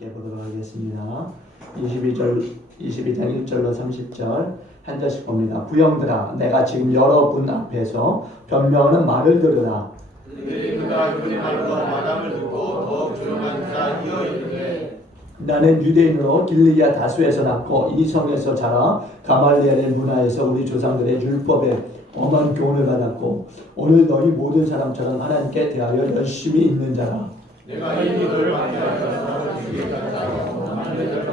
함께 보도록 하겠습니다. 22장 1절로 30절 한 절씩 봅니다. 부형들아, 내가 지금 여러분 앞에서 변명하는 말을 들으라. 그들이 그가 그의 말로 마담을 듣고 더욱 조용한 자이어 이르되, 나는 유대인으로 길리기아 다수에서 낳고 이 성에서 자라 가말리엘의 문화에서 우리 조상들의 율법에 엄한 교훈을 받았고 오늘 너희 모든 사람처럼 하나님께 대하여 열심히 있는 자라. 내가 이미 너를 만나서 주기까지 하고 만들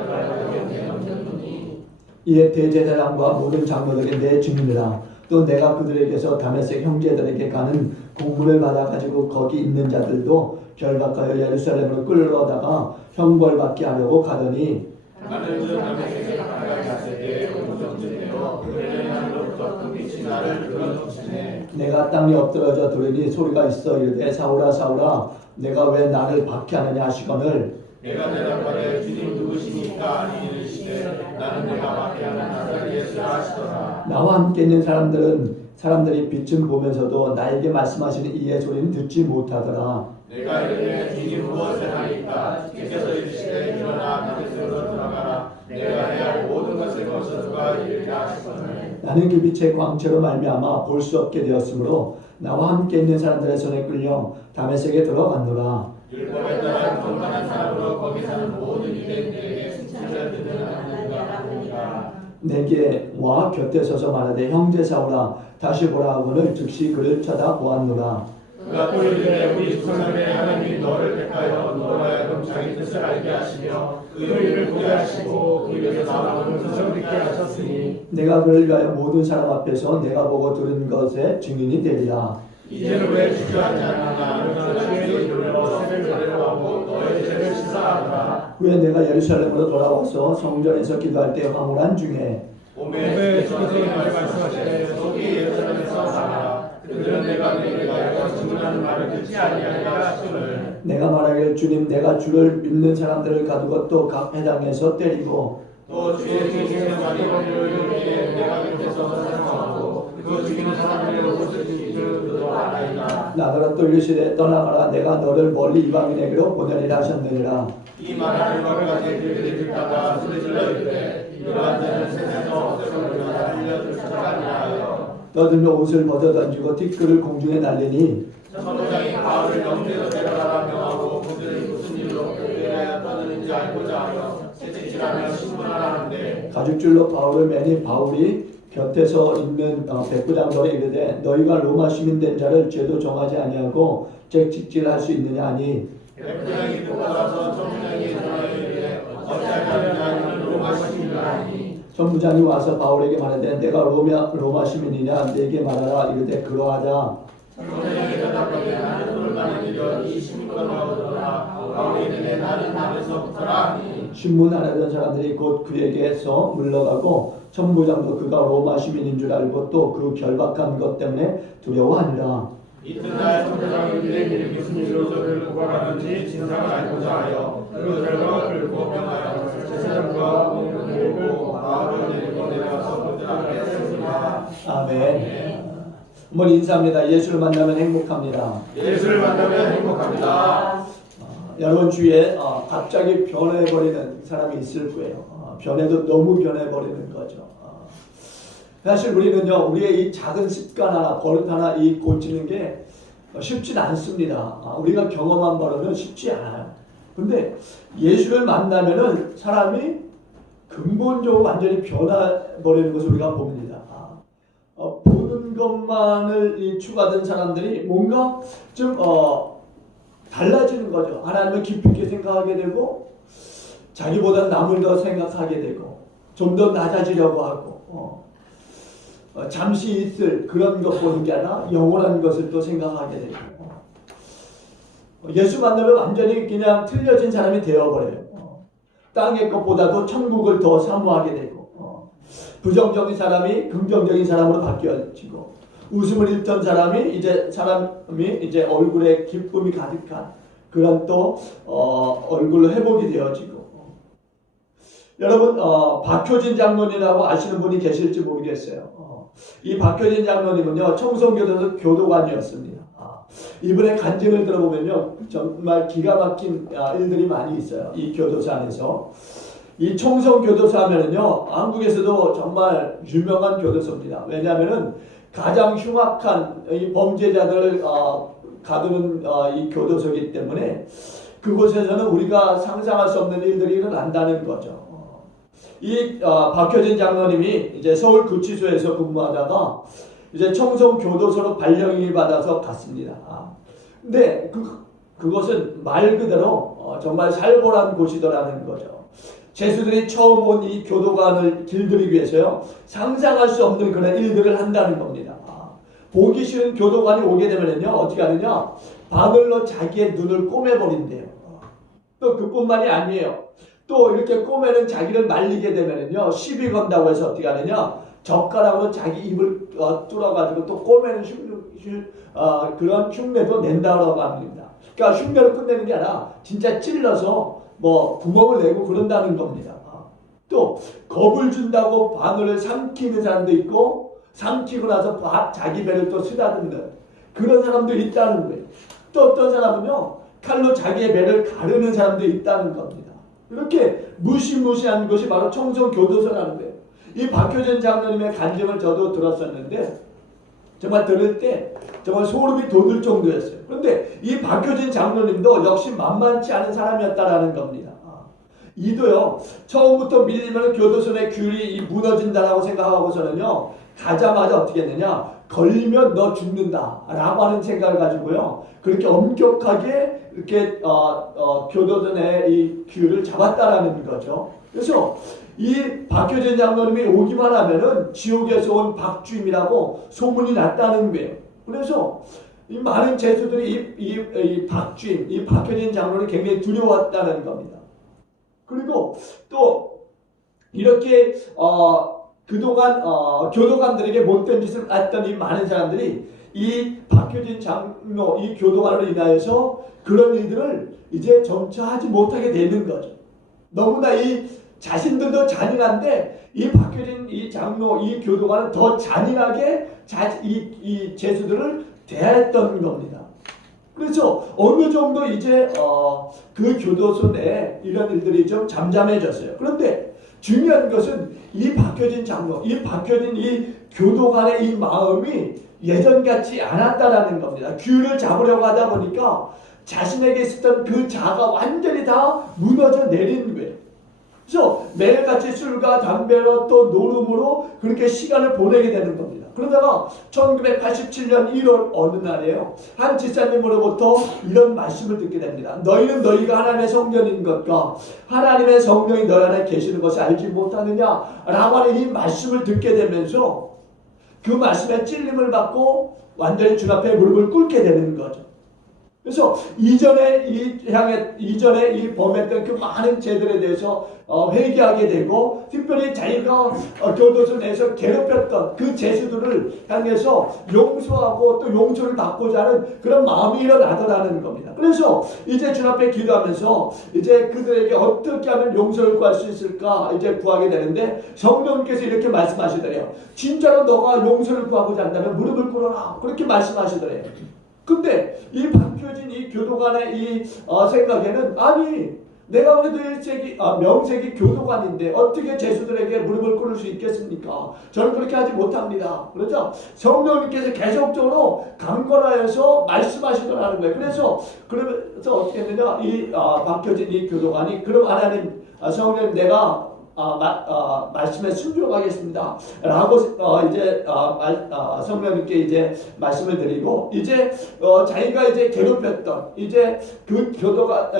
이에 대제사장과 모든 장로들이 내 증인이라. 또 내가 그들에게서 다메섹 형제들에게 가는 공문을 받아가지고 거기 있는 자들도 결박하여 예루살렘으로 끌러다가 형벌받게 하려고 가더니, 나는 그 다메섹에 가까이 갔을 때 오정진에어 그들의 하늘로부터 큰 빛이 나를 들어주시네. 내가 땅에 엎드러져 들으니 소리가 있어 이르되, 사울아 사울아 내가 왜 나를 박해하느냐 하시거늘, 내가 대답하되 주님 누구시니까? 아니 이르시되 나는 내가 박해하는 나사렛 예수라 하시더라. 나와 함께 있는 사람들이 빛은 보면서도 나에게 말씀하시는 이의 소리는 듣지 못하더라. 내가 이르되 주님 무엇을 하니까? 주께서 이르시되 일어나 다메섹으로 들어가라. 내가 해야 할 모든 것을 거기서 누가 이르게 하시거늘. 나는 그 빛의 광채로 말미암아 볼 수 없게 되었으므로 나와 함께 있는 사람들의 손에 끌려 다메섹에 들어갔노라. 율법에 따라 경건한 사람으로 거기 사는 모든 유대인들에게 칭찬을 듣는 하나님과 보니까 내게 와 곁에 서서 말하되, 형제 사울아 다시 보라 하고는 즉시 그를 쳐다보았노라. 그가 또 이르되 우리 조상들의 하나님이 너를 택하여 너로 하여금 자기 뜻을 알게 하시며 그 의를 보게 하시고 그 입에서 나오는 뜻을 듣게 하셨으니 내가 그를 위하여 모든 사람 앞에서 내가 보고 들은 것의 증인이 되리라. 이제는 왜 주저하지 않느냐? 너는 주의 이름으로 세를 제대로하고 너의 죄를 씻어하라. 후에 내가 예루살렘으로 돌아와서 성전에서 기도할 때 황홀한 중에 오매 주께서 말씀하시되 속이 예루살렘에서 살아라. 그들은 내가 너에게 가여 증언하는 말을 듣지 아니하리라 하시거늘. 내가 말하기를, 주님 내가 주를 믿는 사람들을 가두고 또 각 회당에서 때리고 또 주의 계시는 자리를 위해 내가 곁에서 사랑하고 그 죽이는 사람들의 옷을 지키기를 그도 알아이나. 나더러 또 이르시되, 떠나가라 내가 너를 멀리 이방인에게로 보내리라 하셨느니라. 이 말하는 것까지 그들이 듣다가 소리질러 이르되, 이러한 자는 세상에서 없애버리거나 살려줄 수가 아니하여 떠들며 옷을 벗어 던지고 티끌을 공중에 날리니, 천부장이 바울을 영대로 데려가라 명하고 그들이 무슨 일로 그에게 떠드는지 알고자 하여 채찍질하며 신문하라 하는데, 가죽줄로 바울을 매니 바울이 곁에서 있는 백부장들에게 이르되, 너희가 로마 시민 된 자를 죄도 정하지 아니하고 채찍질할 수 있느냐 하니, 백부장이 듣고 가서 천부장이 전하여 이르되 어찌하냐 로마 시민이라 하니, 천부장이 와서 바울에게 말하되, 내가 로마 시민이냐 내게 말하라. 이르되 그러하자. 천부장이 대답하되 나는 돌만을 들여 이 신문권을 얻으라. 바울이 이르되 나는 남에서부터라 하니, 신문 안 하던 사람들이 곧 그에게서 물러가고 천부장도 그가 로마 시민인 줄 알고 또 그 결박한 것 때문에 두려워하니라. 이튿날 천부장이 유대인들이 무슨 일로 저를 고발하는지 진상을 알고자 하여 그 결과를 들고 명하여 제사장과 공문을 들고 바울을 데리고 내려가서 그들 앞에 세우니라. 아멘. 한번 인사합니다. 예수를 만나면 행복합니다. 예수를 만나면 행복합니다. 여러분 주위에 갑자기 변해버리는 사람이 있을 거예요. 변해도 너무 변해버리는 거죠. 사실 우리는요, 우리의 이 작은 습관 하나, 버릇 하나 이 고치는 게 쉽진 않습니다. 우리가 경험한 바로는 쉽지 않아요. 근데 예수를 만나면은 사람이 근본적으로 완전히 변해버리는 것을 우리가 봅니다. 보는 것만을 추구하던 사람들이 뭔가 좀 달라지는 거죠. 하나님을 깊이 있게 생각하게 되고 자기보다 남을 더 생각하게 되고 좀 더 낮아지려고 하고 잠시 있을 그런 것 보는 게 아니라 영원한 것을 또 생각하게 되고 예수 만나면 완전히 그냥 틀려진 사람이 되어버려요. 땅의 것보다도 천국을 더 사모하게 되고 부정적인 사람이 긍정적인 사람으로 바뀌어지고 웃음을 잃던 사람이 이제 얼굴에 기쁨이 가득한 그런 또 얼굴로 회복이 되어지고 여러분 박효진 장로님이라고 아시는 분이 계실지 모르겠어요. 이 박효진 장로님은요 청송교도소 교도관이었습니다. 이분의 간증을 들어보면요, 정말 기가 막힌 일들이 많이 있어요. 이 교도소 안에서. 이 총성교도소 하면은요, 한국에서도 정말 유명한 교도소입니다. 왜냐하면은 가장 흉악한 이 범죄자들을 가두는 이 교도소이기 때문에 그곳에서는 우리가 상상할 수 없는 일들이 일어난다는 거죠. 이 박효진 장로님이 이제 서울구치소에서 근무하다가 이제 청송교도소로 발령이 받아서 갔습니다. 근데 그것은 말 그대로 정말 살벌한 곳이더라는 거죠. 죄수들이 처음 온 이 교도관을 길들이기 위해서요, 상상할 수 없는 그런 일들을 한다는 겁니다. 보기 싫은 교도관이 오게 되면요, 어떻게 하느냐, 바늘로 자기의 눈을 꼬매버린대요. 또 그뿐만이 아니에요. 또 이렇게 꼬매는 자기를 말리게 되면요, 시비 건다고 해서 어떻게 하느냐, 젓가락으로 자기 입을 뚫어가지고 또 꼬매는 그런 흉내도 낸다고 합니다. 그러니까 흉내로 끝내는 게 아니라 진짜 찔러서 뭐 구멍을 내고 그런다는 겁니다. 또 겁을 준다고 바늘을 삼키는 사람도 있고, 삼키고 나서 자기 배를 또 쓰다듬는 그런 사람도 있다는 거예요. 또 어떤 사람은요, 칼로 자기의 배를 가르는 사람도 있다는 겁니다. 이렇게 무시무시한 것이 바로 청송교도소라는 거예요. 이 박효진 장로님의 간증을 저도 들었었는데 정말 들을 때 정말 소름이 돋을 정도였어요. 그런데 이 박효진 장로님도 역시 만만치 않은 사람이었다라는 겁니다. 이도요, 처음부터 밀리면 교도소 내 귤이 무너진다라고 생각하고서는요, 가자마자 어떻게 했느냐, 걸리면 너 죽는다 라고 하는 생각을 가지고요, 그렇게 엄격하게 이렇게 교도소 내 이 귤을 잡았다라는 거죠. 그래서 이 박효진 장로님이 오기만 하면은 지옥에서 온 박주임이라고 소문이 났다는 거예요. 그래서 이 많은 죄수들이 이 박주임, 이 박효진 장로를 굉장히 두려워했다는 겁니다. 그리고 또 이렇게 그동안 교도관들에게 못된 짓을 했던 이 많은 사람들이 이 박효진 장로, 이 교도관으로 인하여서 그런 일들을 이제 점차 하지 못하게 되는 거죠. 너무나 이 자신들도 잔인한데 이 박효진 이 장로, 이 교도관은 더 잔인하게 이 죄수들을 대했던 겁니다. 그래서 어느 정도 이제 그 교도소 내에 이런 일들이 좀 잠잠해졌어요. 그런데 중요한 것은 이 박효진 장로, 이 박효진 이 교도관의 이 마음이 예전 같지 않았다라는 겁니다. 귤을 잡으려고 하다 보니까 자신에게 있었던 그 자아가 완전히 다 무너져 내린 거예요. 그래서 매일같이 술과 담배로 또 노름으로 그렇게 시간을 보내게 되는 겁니다. 그러다가 1987년 1월 어느 날에요, 한 집사님으로부터 이런 말씀을 듣게 됩니다. 너희는 너희가 하나님의 성전인 것과 하나님의 성령이 너희 안에 계시는 것을 알지 못하느냐 라고 하는 이 말씀을 듣게 되면서 그 말씀에 찔림을 받고 완전히 주 앞에 무릎을 꿇게 되는 거죠. 그래서 이전에 이 범했던 그 많은 죄들에 대해서 회개하게 되고, 특별히 자기가 교도소 내에서 괴롭혔던 그 죄수들을 향해서 용서하고 또 용서를 받고자 하는 그런 마음이 일어나더라는 겁니다. 그래서 이제 주 앞에 기도하면서 이제 그들에게 어떻게 하면 용서를 구할 수 있을까 이제 구하게 되는데, 성령께서 이렇게 말씀하시더래요. 진짜로 너가 용서를 구하고자 한다면 무릎을 꿇어라, 그렇게 말씀하시더래요. 근데 이 박효진 이 교도관의 이 생각에는, 아니 내가 그래도 명색이 교도관인데 어떻게 죄수들에게 무릎을 꿇을 수 있겠습니까? 저는 그렇게 하지 못합니다. 그렇죠? 성령님께서 계속적으로 강권하여서 말씀하시더라는 거예요. 그래서 어떻게 했느냐, 이 박효진 이 교도관이, 그럼 하나님, 성령님 내가 말씀에 순종하겠습니다 라고 이제 성령님께 이제 말씀을 드리고, 이제 자기가 이제 괴롭혔던 이제 그 교도가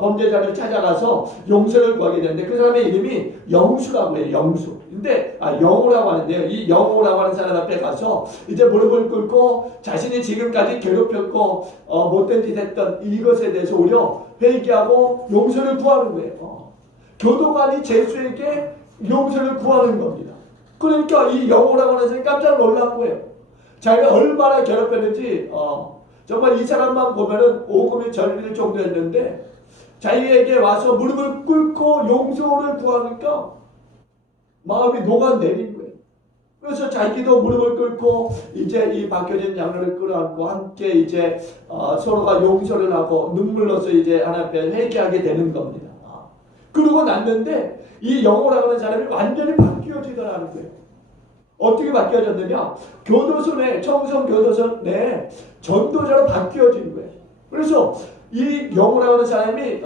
범죄자를 찾아가서 용서를 구하게 되는데, 그 사람의 이름이 영수라고 해요. 영수. 근데 영호라고 하는데요, 이 영호라고 하는 사람 앞에 가서 이제 무릎을 꿇고 자신이 지금까지 괴롭혔고 못된 짓 했던 이것에 대해서 오히려 회개하고 용서를 구하는 거예요. 교도관이 죄수에게 용서를 구하는 겁니다. 그러니까 이 영호라고 하는 사람이 깜짝 놀란 거예요. 자기가 얼마나 괴롭혔는지 정말 이 사람만 보면은 오금이 저릴 정도였는데, 자기에게 와서 무릎을 꿇고 용서를 구하니까 마음이 녹아내린 거예요. 그래서 자기도 무릎을 꿇고 이제 이 바뀌어진 장로를 끌어안고 함께 이제 서로가 용서를 하고 눈물로서 이제 하나님 앞에 회개하게 되는 겁니다. 그러고 났는데 이 영호라고 하는 사람이 완전히 바뀌어지더라는 거예요. 어떻게 바뀌어졌느냐? 교도소 내 청성 교도소 내 전도자로 바뀌어진 거예요. 그래서 이 영호라고 하는 사람이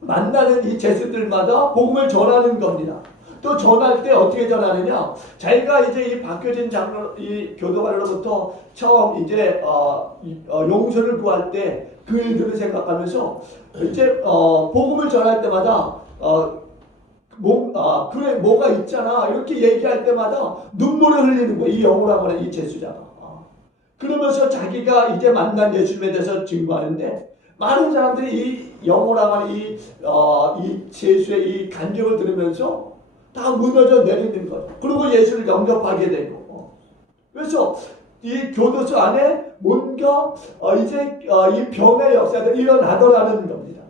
만나는 이 제수들마다 복음을 전하는 겁니다. 또 전할 때 어떻게 전하느냐? 자기가 이제 이 바뀌어진 장로, 이 교도관으로부터 처음 이제 용서를 구할 때 그 일들을 생각하면서 이제 복음을 전할 때마다 그래 뭐가 있잖아 이렇게 얘기할 때마다 눈물을 흘리는 거예요. 이 영호라고 하는 이 제수자가. 그러면서 자기가 이제 만난 예수님에 대해서 증거하는데 많은 사람들이 이 영호라고 하는 이 제수의 이 간증을 들으면서 다 무너져 내리는 거죠. 그리고 예수를 영접하게 되고. 그래서 이 교도소 안에 뭔가 이제 이 변의 역사가 일어나더라는 겁니다.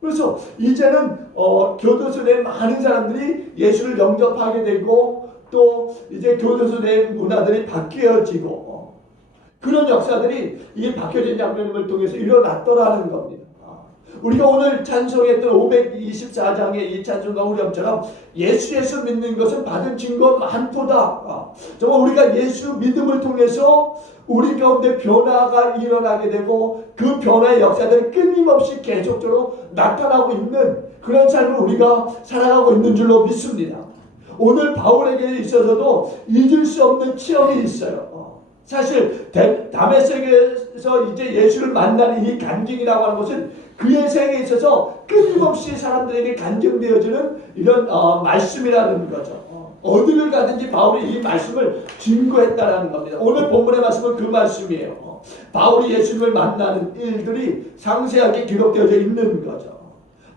그래서 이제는 교도소 내 많은 사람들이 예수를 영접하게 되고 또 이제 교도소 내 문화들이 바뀌어지고 그런 역사들이 이 바뀌어진 장로님을 통해서 일어났더라는 겁니다. 우리가 오늘 찬송했던 524장의 이 찬송가 후렴처럼 예수 믿는 것은 받은 증거 많도다. 정말 우리가 예수 믿음을 통해서 우리 가운데 변화가 일어나게 되고 그 변화의 역사들이 끊임없이 계속적으로 나타나고 있는 그런 삶을 우리가 살아가고 있는 줄로 믿습니다. 오늘 바울에게 있어서도 잊을 수 없는 체험이 있어요. 사실 다메섹에서 이제 예수를 만나는 이 간증이라고 하는 것은 그의 생에 있어서 끊임없이 사람들에게 간증되어지는 이런 말씀이라는 거죠. 어디를 가든지 바울이 이 말씀을 증거했다라는 겁니다. 오늘 본문의 말씀은 그 말씀이에요. 바울이 예수님을 만나는 일들이 상세하게 기록되어져 있는 거죠.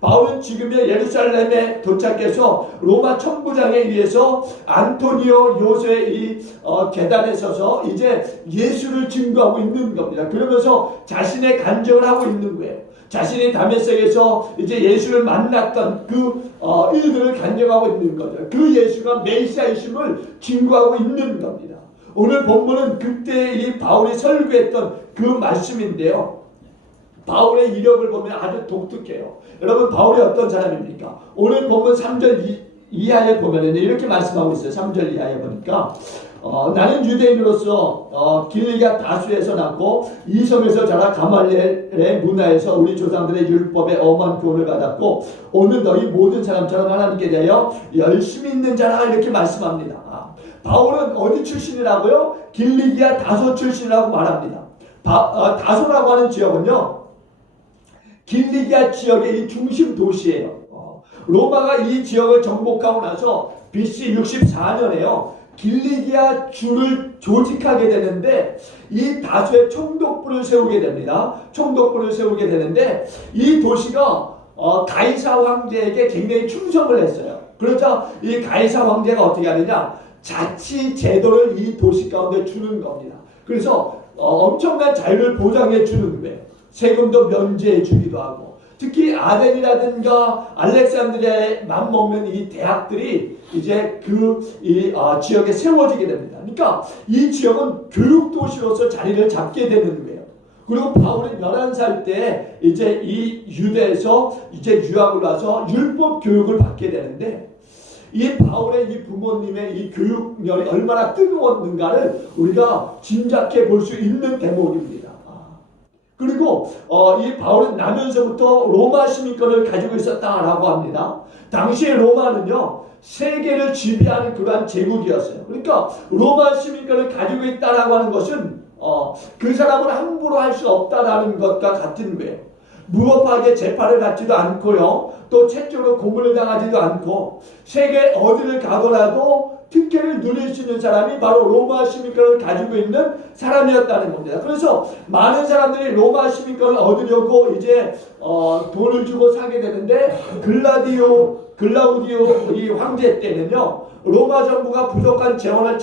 바울은 지금의 예루살렘에 도착해서 로마 천부장에 의해서 안토니오 요새의 이 계단에 서서 이제 예수를 증거하고 있는 겁니다. 그러면서 자신의 간증을 하고 있는 거예요. 자신이 다메섹에서 이제 예수를 만났던 그 일들을 간증하고 있는 거죠. 그 예수가 메시아이심을 증거하고 있는 겁니다. 오늘 본문은 그때 이 바울이 설교했던 그 말씀인데요. 바울의 이력을 보면 아주 독특해요. 여러분 바울이 어떤 사람입니까? 오늘 본문 3절 이하에 보면 이렇게 말씀하고 있어요. 3절 이하에 보니까 나는 유대인으로서 길리기아 다수에서 낳고 이 성에서 자라 가말리엘의 문화에서 우리 조상들의 율법에 엄한 교훈을 받았고 오늘 너희 모든 사람처럼 하나님께 대하여 열심히 있는 자라 이렇게 말씀합니다. 바울은 어디 출신이라고요? 길리기아 다소 출신이라고 말합니다. 다소라고 하는 지역은요 길리기아 지역의 이 중심 도시예요. 로마가 이 지역을 정복하고 나서 BC 64년에요. 길리기아 주를 조직하게 되는데 이 다수의 총독부를 세우게 됩니다. 총독부를 세우게 되는데 이 도시가 가이사 황제에게 굉장히 충성을 했어요. 그러자 이 가이사 황제가 어떻게 하느냐? 자치 제도를 이 도시 가운데 주는 겁니다. 그래서 엄청난 자유를 보장해 주는 거예요. 세금도 면제해 주기도 하고 특히 아덴이라든가 알렉산드리아에 맞먹는 이 대학들이 이제 이 지역에 세워지게 됩니다. 그러니까 이 지역은 교육도시로서 자리를 잡게 되는 거예요. 그리고 바울이 11살 때 이제 이 유대에서 이제 유학을 와서 율법 교육을 받게 되는데 이 바울의 이 부모님의 이 교육열이 얼마나 뜨거웠는가를 우리가 짐작해 볼 수 있는 대목입니다. 그리고 이 바울은 나면서부터 로마 시민권을 가지고 있었다라고 합니다. 당시에 로마는요 세계를 지배하는 그러한 제국이었어요. 그러니까 로마 시민권을 가지고 있다라고 하는 것은 그 사람은 함부로 할 수 없다라는 것과 같은 거예요. 무법하게 재판을 받지도 않고요. 또 채찍으로 고문을 당하지도 않고 세계 어디를 가더라도 특혜를 누릴 수 있는 사람이 바로 로마 시민권을 가지고 있는 사람이었다는 겁니다. 그래서 많은 사람들이 로마 시민권을 얻으려고 이제 돈을 주고 사게 되는데 글라우디오 이 황제 때는요. 로마 정부가 부족한 재원을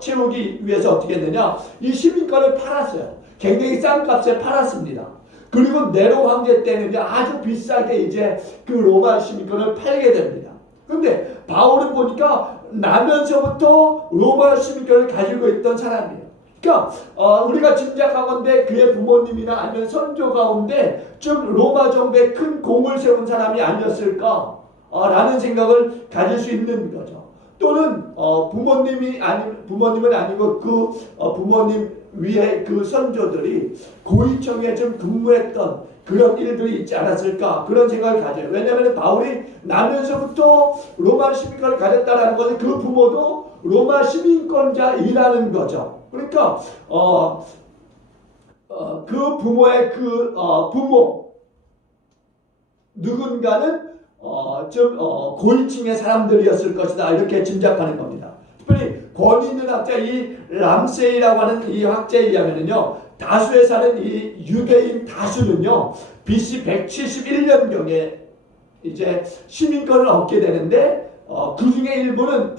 채우기 위해서 어떻게 했느냐? 이 시민권을 팔았어요. 굉장히 싼 값에 팔았습니다. 그리고 네로 황제 때는 이제 아주 비싸게 이제 그 로마 시민권을 팔게 됩니다. 근데 바울은 보니까 나면서부터 로마 시민권을 가지고 있던 사람이에요. 그러니까 우리가 짐작하건대 그의 부모님이나 아니면 선조 가운데 좀 로마 정부에 큰 공을 세운 사람이 아니었을까 라는 생각을 가질 수 있는 거죠. 또는 부모님은 아니고 그 부모님 위에 그 선조들이 고위청에 좀 근무했던 그런 일들이 있지 않았을까 그런 생각을 가져요. 왜냐하면 바울이 나면서부터 로마 시민권을 가졌다는 것은 그 부모도 로마 시민권자이라는 거죠. 그러니까 그 부모의 부모 누군가는 좀 고위층의 사람들이었을 것이다 이렇게 짐작하는 겁니다. 특별히 권위 있는 학자 이 람세이라고 하는 이 학자에 의하면은요 다수에 사는 이 유대인 다수는요 BC 171년경에 이제 시민권을 얻게 되는데 그 중에 일부는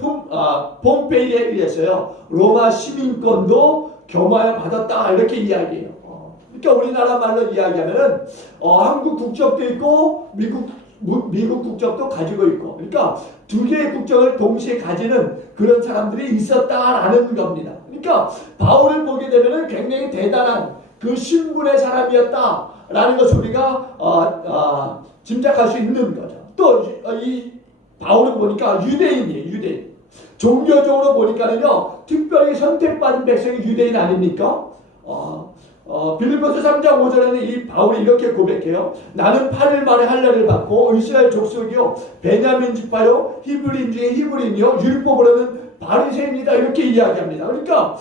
폼페이에 의해서요 로마 시민권도 겸하여 받았다 이렇게 이야기해요. 그러니까 우리나라 말로 이야기하면은 한국 국적도 있고 미국 국적도 가지고 있고 그러니까 두 개의 국적을 동시에 가지는 그런 사람들이 있었다라는 겁니다. 그러니까 바울을 보게 되면은 굉장히 대단한 그 신분의 사람이었다라는 것을 우리가 짐작할 수 있는 거죠. 또 이 바울을 보니까 유대인이에요. 유대인. 종교적으로 보니까는요 특별히 선택받은 백성이 유대인 아닙니까? 빌립보서 3장 5절에는 이 바울이 이렇게 고백해요. 나는 8일 만에 할례를 받고 이스라엘 족속이요 베냐민 지파요 히브리인 중에 히브리인이요 율법으로는 바리새인이다 이렇게 이야기합니다. 그러니까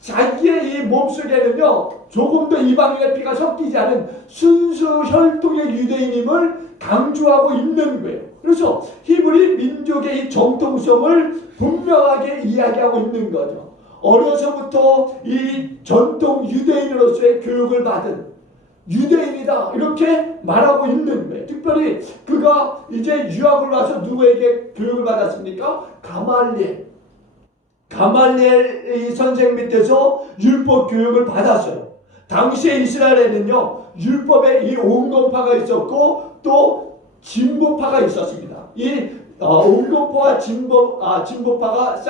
자기의 이 몸속에는요 조금도 이방인의 피가 섞이지 않은 순수 혈통의 유대인임을 강조하고 있는 거예요. 그래서 히브리 민족의 이 정통성을 분명하게 이야기하고 있는 거죠. 어려서부터 이 전통 유대인으로서의 교육을 받은 유대인이다 이렇게 말하고 있는 거예요. 특별히 그가 이제 유학을 와서 누구에게 교육을 받았습니까? 가말리엘 이 선생 밑에서 율법 교육을 받았어요. 당시에 이스라엘에는요 율법에 이 온건파가 있었고 또 진보파가 있었습니다. 이 온건파와 진보파가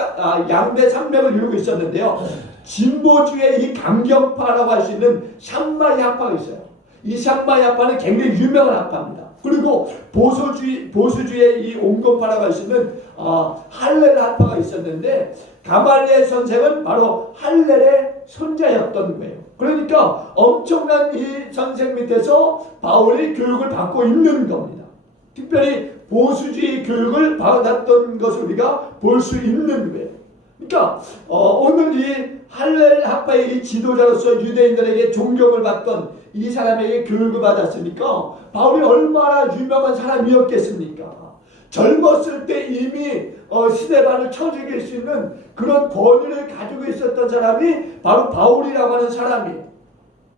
양대 산맥을 이루고 있었는데요. 진보주의 이 강경파라고 할 수 있는 샴마리 학파가 있어요. 이 샴마리 학파는 굉장히 유명한 학파입니다. 그리고 보수주의 이 온건파라고 할 수 있는 할렐 학파가 있었는데 가말리엘 선생은 바로 할렐의 손자였던 거예요. 그러니까 엄청난 이 선생 밑에서 바울이 교육을 받고 있는 겁니다. 특별히 보수주의 교육을 받았던 것을 우리가 볼 수 있는 거예요. 그러니까 오늘 이 할렐 학파의 이 지도자로서 유대인들에게 존경을 받던 이 사람에게 교육을 받았으니까 바울이 얼마나 유명한 사람이었겠습니까? 젊었을 때 이미 스데반을 쳐 죽일 수 있는 그런 권위를 가지고 있었던 사람이 바로 바울이라고 하는 사람이에요.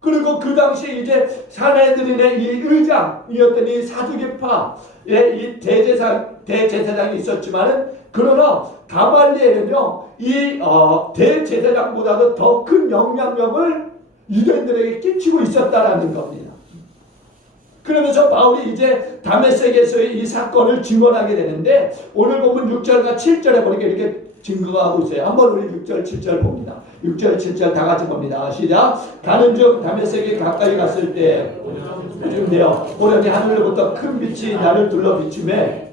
그리고 그 당시에 이제 사내들인의 이 의장이었던 이 사두개파의 이 대제사장이 있었지만은 그러나 가말리엘은요 이 대제사장보다도 더 큰 영향력을 유대인들에게 끼치고 있었다라는 겁니다. 그러면서 바울이 이제 다메섹에서의 이 사건을 증언하게 되는데 오늘 보면 6절과 7절에 보니까 이렇게 증거가 하고 있어요. 한번 우리 6절 7절 봅니다. 6절 7절 다 같이 봅니다. 시작. 가는 중 다메섹에 가까이 갔을 때쯤인데요. 오련히 하늘로부터 큰 빛이 나를 둘러 비추매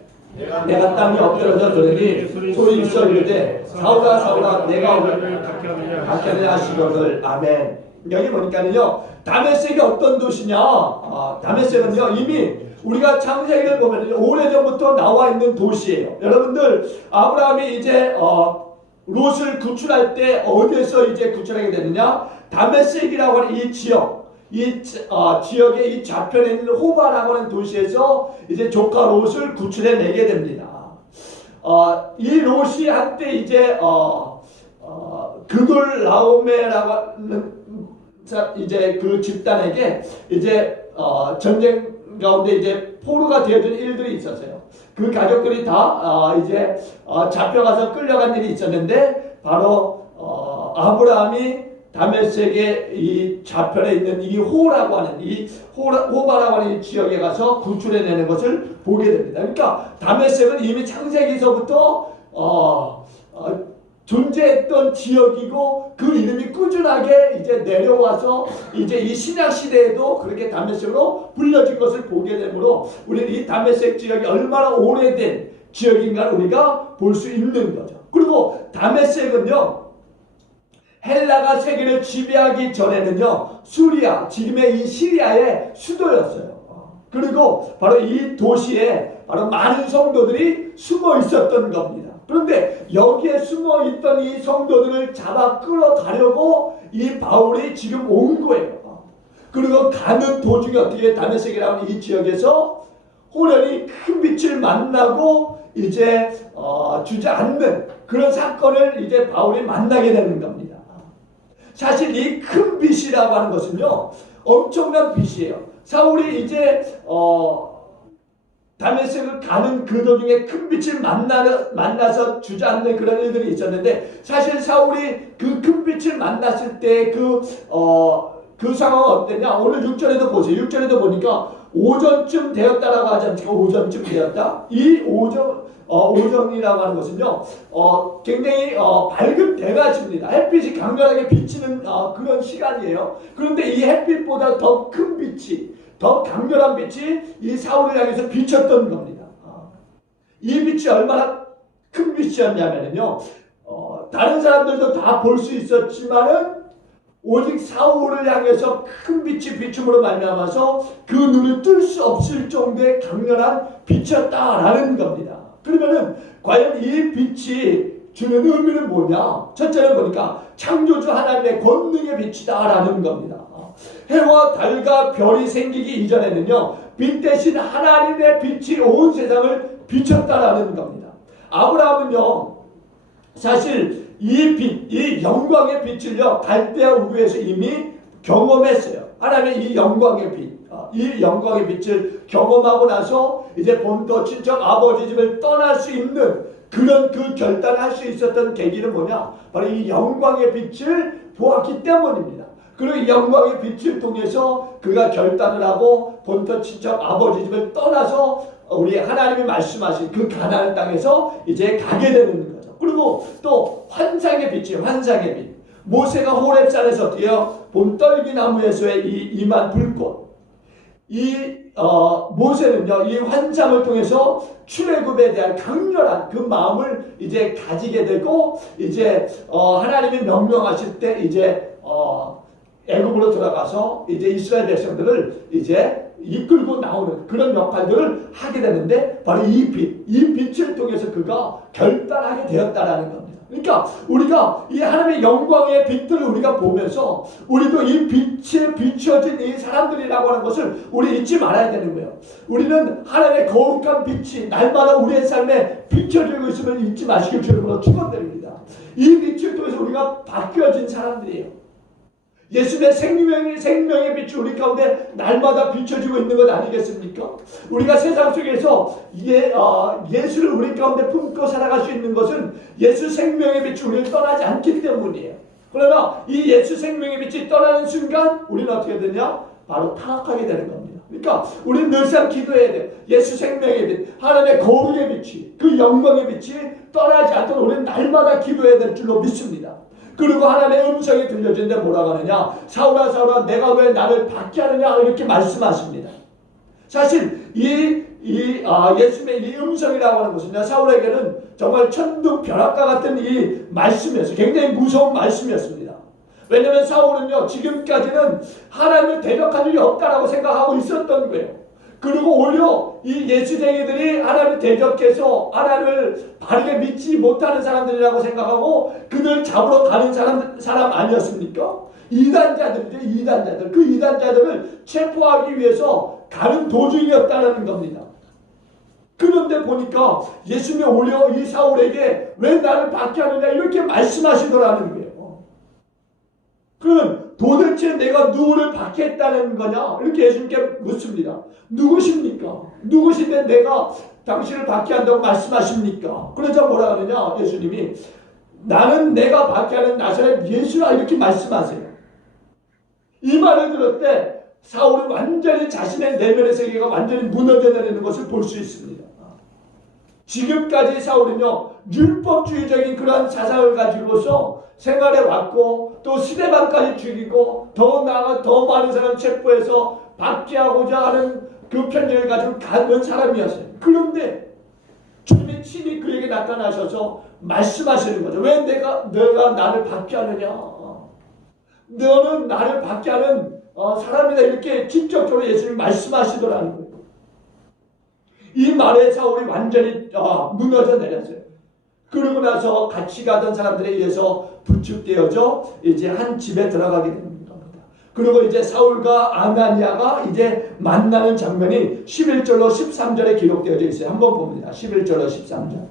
내가 땅에 엎드려서 들으니 소리 있어 이르되 사울아 사울아 내가 오늘 각하느냐 하시거늘. 아멘. 여기 보니까는요 다메섹이 어떤 도시냐? 다메섹은요 이미 우리가 창세기를 보면 오래전부터 나와 있는 도시예요. 여러분들 아브라함이 이제 롯을 구출할 때 어디에서 이제 구출하게 되느냐? 다메섹이라고 하는 이 지역, 지역의 이 좌편에 있는 호바라고 하는 도시에서 이제 조카 롯을 구출해내게 됩니다. 이 롯이 한때 이제 그돌 라오메라고 하는 이제 그 집단에게 이제 전쟁 가운데 이제 포로가 되어진 일들이 있었어요. 그 가족들이 다 이제 잡혀가서 끌려간 일이 있었는데 바로 아브라함이 다메섹의 이 좌편에 있는 이 호라고 하는 호바라고 하는 이 지역에 가서 구출해내는 것을 보게 됩니다. 그러니까 다메섹은 이미 창세기서부터 존재했던 지역이고 그 이름이 꾸준하게 이제 내려와서 이제 이 신약 시대에도 그렇게 다메섹으로 불려진 것을 보게 되므로 우리는 이 다메섹 지역이 얼마나 오래된 지역인가를 우리가 볼 수 있는 거죠. 그리고 다메섹은요, 헬라가 세계를 지배하기 전에는요, 수리아, 지금의 이 시리아의 수도였어요. 그리고 바로 이 도시에 바로 많은 성도들이 숨어 있었던 겁니다. 그런데 여기에 숨어 있던 이 성도들을 잡아 끌어가려고 이 바울이 지금 온 거예요. 그리고 가는 도중에 어떻게 다메섹이라는 이 지역에서 호련히 큰 빛을 만나고 이제 주저앉는 그런 사건을 이제 바울이 만나게 되는 겁니다. 사실 이 큰 빛이라고 하는 것은요, 엄청난 빛이에요. 사울이 이제 다메섹을 가는 그 도중에 큰 빛을 만나서 주저앉는 그런 일들이 있었는데, 사실 사울이 그 큰 빛을 만났을 때 그 상황은 어땠냐? 오늘 6절에도 보세요. 6절에도 보니까 오전쯤 되었다라고 하지 않습니까? 오전쯤 되었다. 이 오전이라고 하는 것은요, 굉장히 밝은 대낮입니다. 햇빛이 강렬하게 비치는 그런 시간이에요. 그런데 이 햇빛보다 더 큰 빛이, 더 강렬한 빛이 이 사울을 향해서 비쳤던 겁니다. 이 빛이 얼마나 큰 빛이었냐면요, 다른 사람들도 다 볼 수 있었지만은 오직 사울을 향해서 큰 빛이 비춤으로 말미암아서 그 눈을 뜰 수 없을 정도의 강렬한 빛이었다라는 겁니다. 그러면은 과연 이 빛이 주는 의미는 뭐냐? 첫째는 보니까 창조주 하나님의 권능의 빛이다라는 겁니다. 해와 달과 별이 생기기 이전에는요, 빛 대신 하나님의 빛이 온 세상을 비췄다라는 겁니다. 아브라함은요, 사실 이 빛, 이 영광의 빛을요, 갈대아 우르에서 이미 경험했어요. 하나님의 이 영광의 빛, 이 영광의 빛을 경험하고 나서 이제 본토 친척 아버지 집을 떠날 수 있는 그런 그 결단을 할 수 있었던 계기는 뭐냐? 바로 이 영광의 빛을 보았기 때문입니다. 그리고 이 영광의 빛을 통해서 그가 결단을 하고 본토 친척 아버지 집을 떠나서 우리 하나님이 말씀하신 그 가나안 땅에서 이제 가게 되는 거죠. 그리고 또 환상의 빛이에요. 환상의 빛. 모세가 호렙산에서 어때요? 본떨기나무에서의 이 임한 불꽃. 모세는요, 이 환상을 통해서 출애굽에 대한 강렬한 그 마음을 이제 가지게 되고, 이제 하나님이 명령하실 때 이제 애굽으로 들어가서 이제 이스라엘 백성들을 이제 이끌고 나오는 그런 역할들을 하게 되는데, 바로 이 빛을 통해서 그가 결단하게 되었다라는 겁니다. 그러니까 우리가 이 하나님의 영광의 빛들을 우리가 보면서 우리도 이 빛에 비춰진 이 사람들이라고 하는 것을 우리 잊지 말아야 되는 거예요. 우리는 하나님의 거룩한 빛이 날마다 우리의 삶에 비춰지고 있음을 잊지 마시길 주님으로 축원드립니다. 이 빛을 통해서 우리가 바뀌어진 사람들이에요. 예수의 생명의 빛이 우리 가운데 날마다 비춰지고 있는 것 아니겠습니까? 우리가 세상 속에서 예수를 우리 가운데 품고 살아갈 수 있는 것은 예수 생명의 빛이 우리를 떠나지 않기 때문이에요. 그러나 이 예수 생명의 빛이 떠나는 순간 우리는 어떻게 되냐? 바로 타락하게 되는 겁니다. 그러니까 우리는 늘상 기도해야 돼요. 예수 생명의 빛, 하나님의 거룩의 빛이, 그 영광의 빛이 떠나지 않도록 우리는 날마다 기도해야 될 줄로 믿습니다. 그리고 하나님의 음성이 들려주는데 뭐라고 하느냐? 사울아 사울아 내가 왜 나를 박해하느냐? 이렇게 말씀하십니다. 사실 예수님의 이 음성이라고 하는 것은요, 사울에게는 정말 천둥벼락과 같은 이 말씀이었어요. 굉장히 무서운 말씀이었습니다. 왜냐하면 사울은요, 지금까지는 하나님을 대적한 일이 없다라고 생각하고 있었던 거예요. 그리고 오히려 이 예수쟁이들이 하나님을 대적해서 하나님을 바르게 믿지 못하는 사람들이라고 생각하고 그들 잡으러 가는 사람 아니었습니까? 이단자들이죠. 이단자들. 그 이단자들을 체포하기 위해서 가는 도중이었다는 겁니다. 그런데 보니까 예수님이 오히려 이 사울에게 왜 나를 박해하느냐 이렇게 말씀하시더라는 거예요. 그럼 도대체 내가 누구를 박해했다는 거냐? 이렇게 예수님께 묻습니다. 누구십니까? 누구신데 내가 당신을 박해한다고 말씀하십니까? 그러자 뭐라 그러냐? 예수님이 나는 내가 박해하는 나사렛 예수라 이렇게 말씀하세요. 이 말을 들을 때 사울은 완전히 자신의 내면의 세계가 완전히 무너져 내리는 것을 볼 수 있습니다. 지금까지 사울은요, 율법주의적인 그러한 사상을 가지고서 생활해 왔고, 또 스데반까지 죽이고, 더 나아가 더 많은 사람 체포해서 박해하고자 하는 그 편견을 가지고 가는 사람이었어요. 그런데 주님이 친히 그에게 나타나셔서 말씀하시는 거죠. 왜 내가 나를 박해하느냐? 너는 나를 박해하는 사람이다. 이렇게 직접적으로 예수님이 말씀하시더라는 거예요. 이 말에 사울이 완전히 무너져 내렸어요. 그러고 나서 같이 가던 사람들에 의해서 부축되어져 이제 한 집에 들어가게 되는 겁니다. 그리고 이제 사울과 아나니아가 이제 만나는 장면이 11절로 13절에 기록되어져 있어요. 한번 봅니다. 11절로 13절.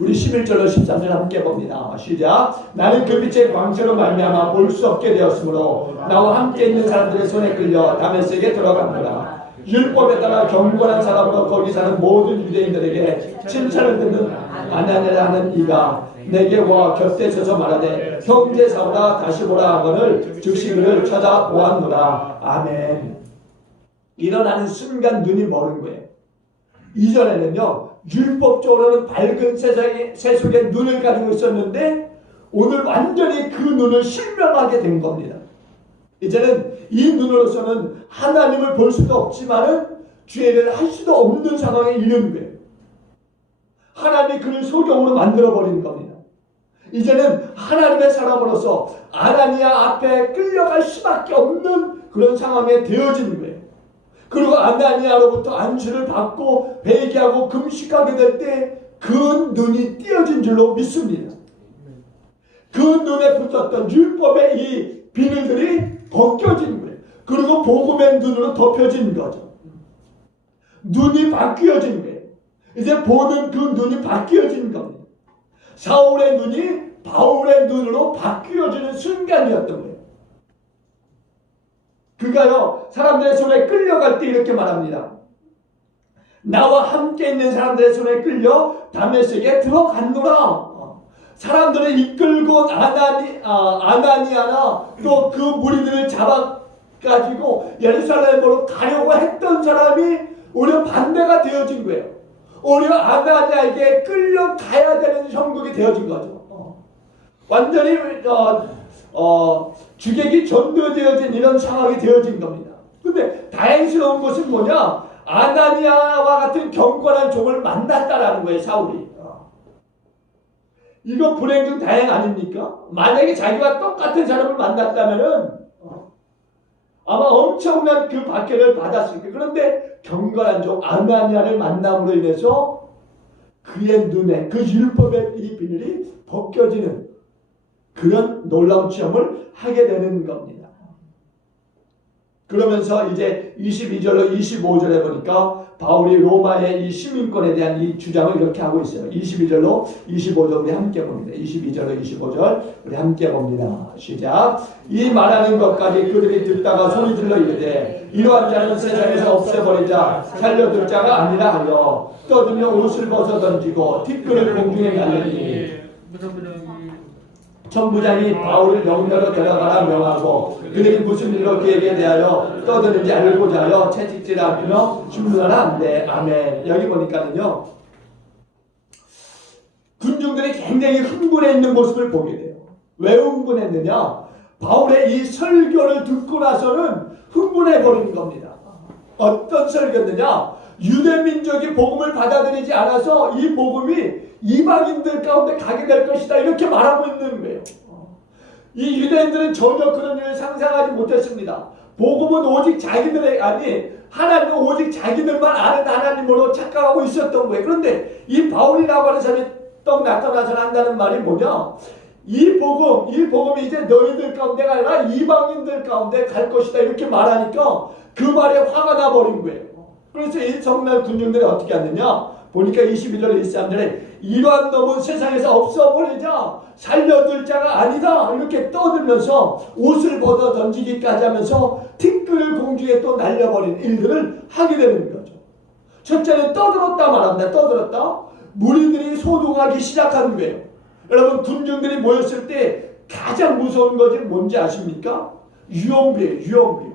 우리 11절로 13절 함께 봅니다. 시작. 나는 그 빛의 광채로 말미암아 볼 수 없게 되었으므로 나와 함께 있는 사람들의 손에 끌려 다메섹에 들어갑니다. 율법에 따라 경건한 사람으로 거기 사는 모든 유대인들에게 칭찬을 듣는 아나니아라는 이가 내게 와 곁에 서서 말하되 형제 사울아 다시 보라 하거늘 즉시 그를 찾아보았노라. 아멘. 일어나는 순간 눈이 멀은 거예요. 이전에는요, 율법적으로는 밝은 세속의 눈을 가지고 있었는데 오늘 완전히 그 눈을 실명하게 된 겁니다. 이제는 이 눈으로서는 하나님을 볼 수도 없지만은 죄를 할 수도 없는 상황에 이르는 거예요. 하나님이 그를 소경으로 만들어버리는 겁니다. 이제는 하나님의 사람으로서 아나니아 앞에 끌려갈 수밖에 없는 그런 상황에 되어지는 거예요. 그리고 아나니아로부터 안수를 받고 회개하고 금식하게 될 때 그 눈이 띄어진 줄로 믿습니다. 그 눈에 붙었던 율법의 이 비늘들이 벗겨진 거예요. 그리고 복음의 눈으로 덮여진 거죠. 눈이 바뀌어진 거예요. 이제 보는 그 눈이 바뀌어진 겁니다. 사울의 눈이 바울의 눈으로 바뀌어지는 순간이었던 거예요. 그가요, 사람들의 손에 끌려갈 때 이렇게 말합니다. 나와 함께 있는 사람들의 손에 끌려 다메섹에 들어갔노라. 사람들을 이끌고 아나니아나 또 그 무리들을 잡아가지고 예루살렘으로 가려고 했던 사람이 오히려 반대가 되어진 거예요. 오히려 아나니아에게 끌려가야 되는 형국이 되어진 거죠. 완전히 주객이 전도되어진 이런 상황이 되어진 겁니다. 근데 다행스러운 것은 뭐냐? 아나니아와 같은 경건한 종을 만났다라는 거예요, 사울이. 이거 불행 중 다행 아닙니까? 만약에 자기와 똑같은 사람을 만났다면은 아마 엄청난 그 박해를 받았을 거예요. 그런데 경건한 종 아나니아를 만남으로 인해서 그의 눈에 그 율법의 이 비늘이 벗겨지는 그런 놀라운 체험을 하게 되는 겁니다. 그러면서 이제 22절로 25절에 보니까 바울이 로마의 이 시민권에 대한 이 주장을 이렇게 하고 있어요. 22절로 25절 우리 함께 봅니다. 22절로 25절 우리 함께 봅니다. 시작. 이 말하는 것까지 그들이 듣다가 소리질러 이르되 이러한 자는 세상에서 없애버리자 살려둘 자가 아니라 하여 떠들며 옷을 벗어 던지고 티끌을 공중에 날리니 천부장이 바울을 영내로 데려가라 명하고 그들이 무슨 일로 그에게 대하여 떠드는지 알고자 하여 채찍질하며 질문하라 한대. 아멘. 여기 보니까는요, 군중들이 굉장히 흥분해 있는 모습을 보게 돼요. 왜 흥분했느냐? 바울의 이 설교를 듣고 나서는 흥분해 버리는 겁니다. 어떤 설교였느냐? 유대 민족이 복음을 받아들이지 않아서 이 복음이 이방인들 가운데 가게 될 것이다, 이렇게 말하고 있는 거예요. 이 유대인들은 전혀 그런 일을 상상하지 못했습니다. 복음은 오직 자기들의, 아니 하나님은 오직 자기들만 아는 하나님으로 착각하고 있었던 거예요. 그런데 이 바울이라고 하는 사람이 떡 나타나서 한다는 말이 뭐냐? 이 복음이 이제 너희들 가운데가 아니라 이방인들 가운데 갈 것이다, 이렇게 말하니까 그 말에 화가 나버린 거예요. 그래서 이 성난 군중들이 어떻게 하느냐? 보니까 22절 23절에 이러한 놈은 세상에서 없어버리자 살려둘 자가 아니다, 이렇게 떠들면서 옷을 벗어 던지기까지 하면서 티끌을 공중에 또 날려버리는 일들을 하게 되는 거죠. 첫째는 떠들었다 말합니다. 떠들었다. 무리들이 소동하기 시작하는 거예요. 여러분, 군중들이 모였을 때 가장 무서운 것이 뭔지 아십니까? 유언비예요.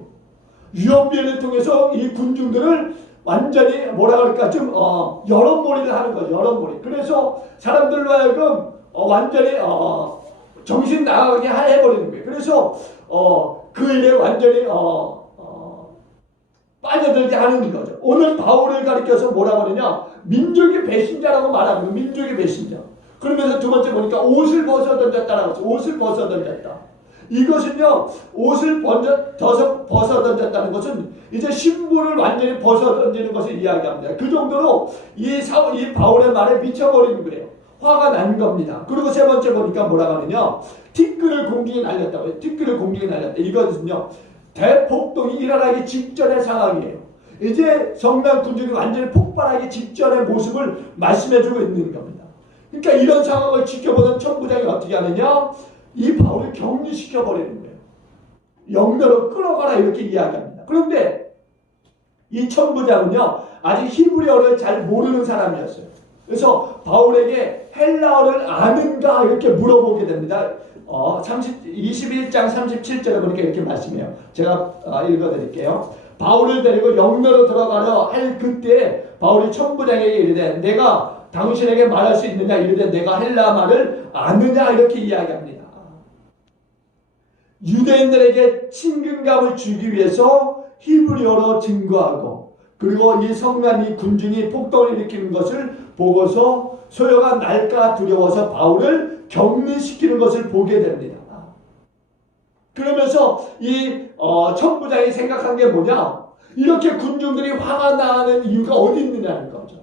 유언비를 통해서 이 군중들을 완전히 뭐라 그럴까 좀 여론몰이를 하는 거죠. 여론몰이. 그래서 사람들로 하여금 완전히 정신 나가게 해버리는 거예요. 그래서 그 일에 완전히 빠져들게 하는 거죠. 오늘 바울을 가리켜서 뭐라고 하느냐, 민족의 배신자라고 말하는 거예요. 민족의 배신자. 그러면서 두 번째 보니까 옷을 벗어 던졌다라고 했어요. 옷을 벗어 던졌다. 이것은요, 옷을 벗어 던졌다는 것은 이제 신분을 완전히 벗어 던지는 것을 이야기합니다. 그 정도로 이 바울의 말에 미쳐버리는 거예요. 화가 난 겁니다. 그리고 세 번째 보니까 뭐라고 하느냐, 티끌을 공중에 날렸다고요. 티끌을 공중에 날렸다. 이것은요, 대폭동이 일어나기 직전의 상황이에요. 이제 성난 군중이 완전히 폭발하기 직전의 모습을 말씀해주고 있는 겁니다. 그러니까 이런 상황을 지켜보는 천부장이 어떻게 하느냐, 이 바울을 격리시켜버리는 거예요. 영내로 끌어가라 이렇게 이야기합니다. 그런데 이 천부장은요, 아직 히브리어를 잘 모르는 사람이었어요. 그래서 바울에게 헬라어를 아는가 이렇게 물어보게 됩니다. 21장 37절에 보니까 이렇게 말씀해요. 제가 읽어드릴게요. 바울을 데리고 영내로 들어가려 할 그때 바울이 천부장에게 이르되 내가 당신에게 말할 수 있느냐, 이르되 내가 헬라 말을 아느냐 이렇게 이야기합니다. 유대인들에게 친근감을 주기 위해서 히브리어로 증거하고, 그리고 이 성난 군중이 폭동을 일으키는 것을 보고서 소요가 날까 두려워서 바울을 격리시키는 것을 보게 됩니다. 그러면서 이 천부장이 생각한 게 뭐냐, 이렇게 군중들이 화가 나는 이유가 어디 있느냐는 거죠.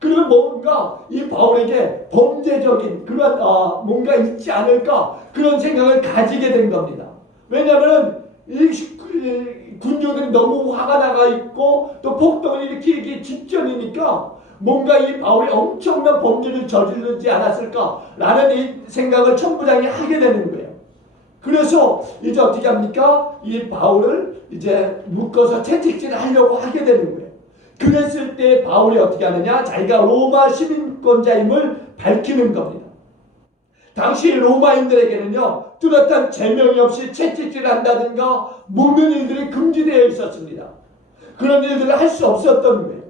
그러면 뭔가 이 바울에게 범죄적인 그런 뭔가 있지 않을까, 그런 생각을 가지게 된 겁니다. 왜냐하면 이 군중들이 너무 화가 나가 있고 또 폭동을 일으키기 직전이니까 뭔가 이 바울이 엄청난 범죄를 저지르지 않았을까라는 이 생각을 천부장이 하게 되는 거예요. 그래서 이제 어떻게 합니까? 이 바울을 이제 묶어서 채찍질을 하려고 하게 되는 거예요. 그랬을 때 바울이 어떻게 하느냐? 자기가 로마 시민권자임을 밝히는 겁니다. 당시 로마인들에게는요, 뚜렷한 제명이 없이 채찍질을 한다든가 묶는 일들이 금지되어 있었습니다. 그런 일들을 할 수 없었던 거예요.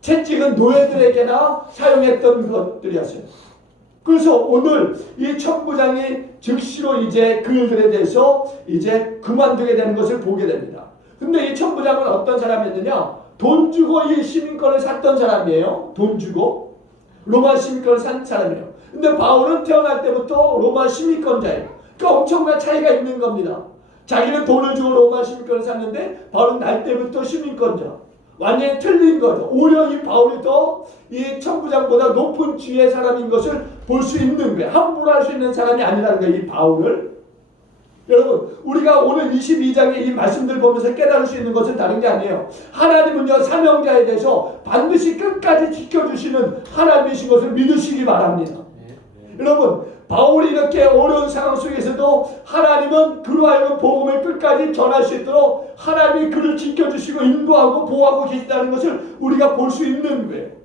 채찍은 노예들에게나 사용했던 것들이었어요. 그래서 오늘 이 천부장이 즉시로 이제 그 일들에 대해서 이제 그만두게 되는 것을 보게 됩니다. 근데 이 천부장은 어떤 사람이었느냐? 돈 주고 이 시민권을 샀던 사람이에요. 돈 주고 로마 시민권을 산 사람이에요. 근데 바울은 태어날 때부터 로마 시민권자예요. 그러니까 엄청난 차이가 있는 겁니다. 자기는 돈을 주고 로마 시민권을 샀는데 바울은 날 때부터 시민권자. 완전히 틀린 거죠. 오히려 이 바울이 더 이 천부장보다 높은 지위의 사람인 것을 볼 수 있는 거예요. 함부로 할 수 있는 사람이 아니라는 거예요. 이 바울을. 여러분, 우리가 오늘 22장의 이 말씀들 보면서 깨달을 수 있는 것은 다른 게 아니에요. 하나님은요, 사명자에 대해서 반드시 끝까지 지켜주시는 하나님이신 것을 믿으시기 바랍니다. 여러분, 바울이 이렇게 어려운 상황 속에서도 하나님은 그로 하여금 복음을 끝까지 전할 수 있도록 하나님이 그를 지켜주시고 인도하고 보호하고 계시다는 것을 우리가 볼 수 있는 거예요.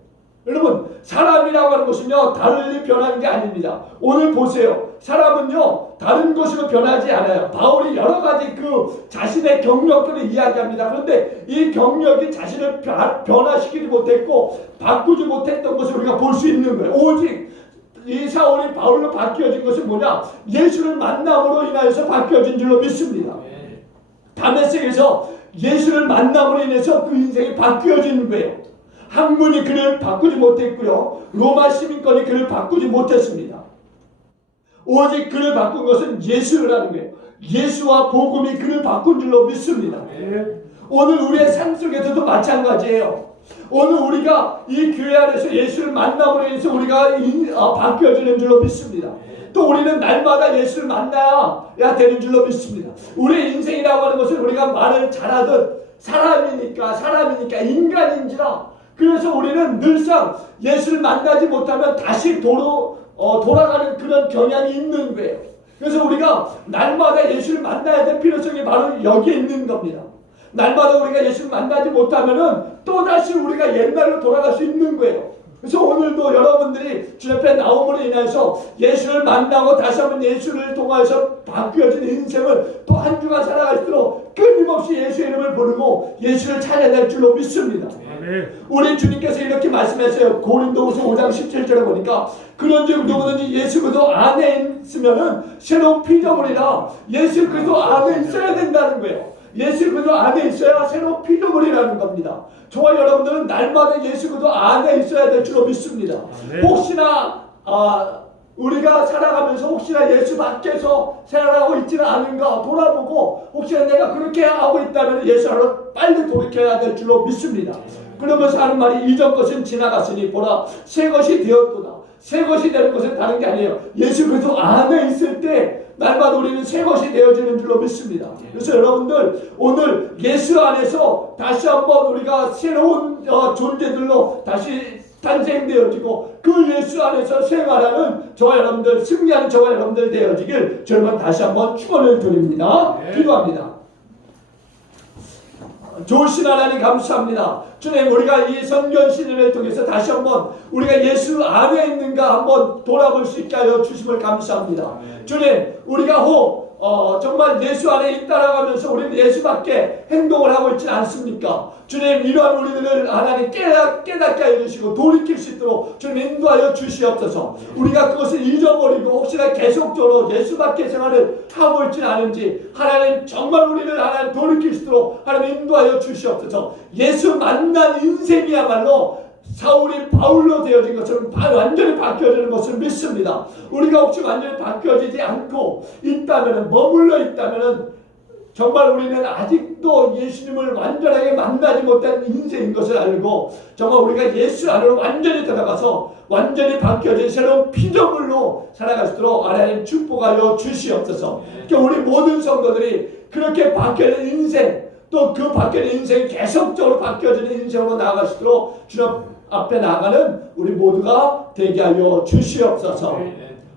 여러분, 사람이라고 하는 것은요, 달리 변하는 게 아닙니다. 오늘 보세요. 사람은요, 다른 것으로 변하지 않아요. 바울이 여러 가지 그 자신의 경력들을 이야기합니다. 그런데 이 경력이 자신을 변화시키지 못했고 바꾸지 못했던 것을 우리가 볼 수 있는 거예요. 오직 이 사울이 바울로 바뀌어진 것은 뭐냐? 예수를 만남으로 인하여서 바뀌어진 줄로 믿습니다. 다메섹에서 예수를 만남으로 인해서 그 인생이 바뀌어진 거예요. 학문이 그를 바꾸지 못했고요. 로마 시민권이 그를 바꾸지 못했습니다. 오직 그를 바꾼 것은 예수라는 거예요. 예수와 복음이 그를 바꾼 줄로 믿습니다. 오늘 우리의 삶 속에서도 마찬가지예요. 오늘 우리가 이 교회 안에서 예수를 만남으로 인해서 우리가 바뀌어지는 줄로 믿습니다. 또 우리는 날마다 예수를 만나야 되는 줄로 믿습니다. 우리의 인생이라고 하는 것은 우리가 말을 잘하듯 사람이니까 인간인지라, 그래서 우리는 늘상 예수를 만나지 못하면 다시 돌아가는 그런 경향이 있는 거예요. 그래서 우리가 날마다 예수를 만나야 될 필요성이 바로 여기에 있는 겁니다. 날마다 우리가 예수를 만나지 못하면은 또다시 우리가 옛날로 돌아갈 수 있는 거예요. 그래서 오늘도 여러분들이 주 옆에 나옴으로 인해서 예수를 만나고 다시 한번 예수를 통해서 바뀌어진 인생을 또 한 주간 살아갈수록 끊임없이 예수의 이름을 부르고 예수를 찾아낼 줄로 믿습니다. 우리 주님께서 이렇게 말씀하세요. 고린도후서 5장 17절에 보니까 그런즉 누구든지 예수 그리스도 안에 있으면은 새로운 피조물이라. 예수 그리스도 안에 있어야 된다는 거예요. 예수 그리스도 안에 있어야 새로운 피조물이라는 겁니다. 저와 여러분들은 날마다 예수 그리스도 안에 있어야 될 줄로 믿습니다. 혹시나 우리가 살아가면서 혹시나 예수 밖에서 생활하고 있지는 않은가 돌아보고 혹시나 내가 그렇게 하고 있다면 예수 안으로 빨리 돌이켜야 될 줄로 믿습니다. 그러면서 하는 말이 이전 것은 지나갔으니 보라 새 것이 되었도다. 새 것이 되는 것은 다른 게 아니에요. 예수 그리스도 안에 있을 때 날마다 우리는 새 것이 되어지는 줄로 믿습니다. 그래서 여러분들 오늘 예수 안에서 다시 한번 우리가 새로운 존재들로 다시 탄생되어지고 그 예수 안에서 생활하는 저와 여러분들 승리하는 저와 여러분들 되어지길 저는 다시 한번 축원을 드립니다. 기도합니다. 좋으신 하나님 감사합니다. 주님 우리가 이 선견 시대를 통해서 다시 한번 우리가 예수 안에 있는가 한번 돌아볼 수 있게 하여 주심을 감사합니다. 주님 우리가 정말 예수 안에 있다라가면서 우리는 예수밖에 행동을 하고 있지 않습니까? 주님 이러한 우리들을 하나님 깨닫게 하여 주시고 돌이킬 수 있도록 주님 인도하여 주시옵소서. 우리가 그것을 잊어버리고 혹시나 계속적으로 예수밖에 생활을 하고 있지는 않은지 하나님 정말 우리를 하나님 돌이킬 수 있도록 하나님 인도하여 주시옵소서. 예수 만난 인생이야말로 사울이 바울로 되어진 것처럼 완전히 바뀌어지는 것을 믿습니다. 우리가 혹시 완전히 바뀌어지지 않고 있다면 머물러 있다면 정말 우리는 아직도 예수님을 완전하게 만나지 못한 인생인 것을 알고 정말 우리가 예수 안으로 완전히 들어가서 완전히 바뀌어진 새로운 피조물로 살아갈 수 있도록 하나님 축복하여 주시옵소서. 그러니까 우리 모든 성도들이 그렇게 바뀌어진 인생 또 그 바뀌어진 인생이 계속적으로 바뀌어지는 인생으로 나아갈 수 있도록 주님 앞에 나가는 우리 모두가 되게 하여 주시옵소서.